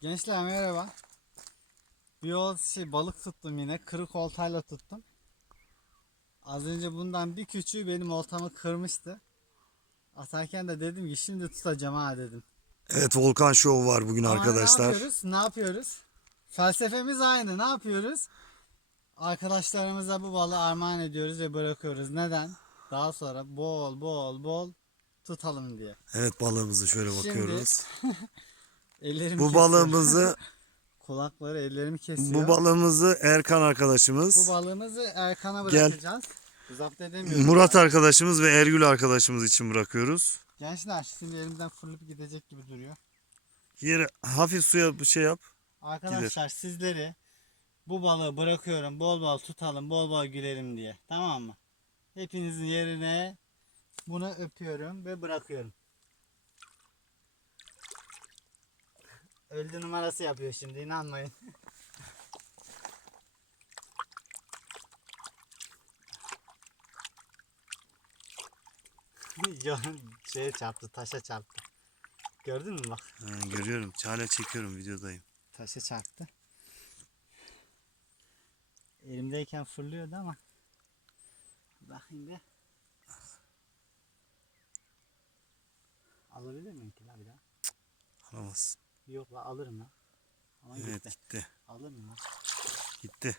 Gençler merhaba. Bir yol şey balık tuttum yine. Kırık oltayla tuttum. Az önce bundan bir küçüğü benim oltamı kırmıştı. Atarken de dedim ki şimdi tutacağım ha dedim. Evet Volkan Show var bugün Ama Ne arkadaşlar. yapıyoruz? Ne yapıyoruz? Felsefemiz aynı. Ne yapıyoruz? Arkadaşlarımıza bu balığı armağan ediyoruz ve bırakıyoruz. Neden? Daha sonra bol bol bol tutalım diye. Evet balığımızı şöyle Şimdi bakıyoruz. Ellerimi Bu kesiyor. balığımızı kulakları ellerimi kesiyor. bu balığımızı Erkan arkadaşımız, Bu balığımızı Erkan'a Gel. bırakacağız. Zapt edemiyorum. Murat arkadaşımız ve Ergül arkadaşımız için bırakıyoruz. Gençler şimdi elimden fırlayıp gidecek gibi duruyor. Yere hafif suya bir şey yap. Arkadaşlar sizleri bu balığı bırakıyorum. Bol bol tutalım, bol bol gülelim diye. Tamam mı? Hepinizin yerine bunu öpüyorum ve bırakıyorum. Öldü numarası yapıyor şimdi inanmayın. Şeye çarptı, taşa çarptı. Gördün mü bak? Ha, görüyorum. Hala çekiyorum videodayım. Taşa çarptı. Elimdeyken fırlıyordu ama. Bakayım bir. Alabilir miyim ki la bir daha? Alamazsın. Yok la alırım la. Ama Evet gitti. gitti. Alır mı? Gitti.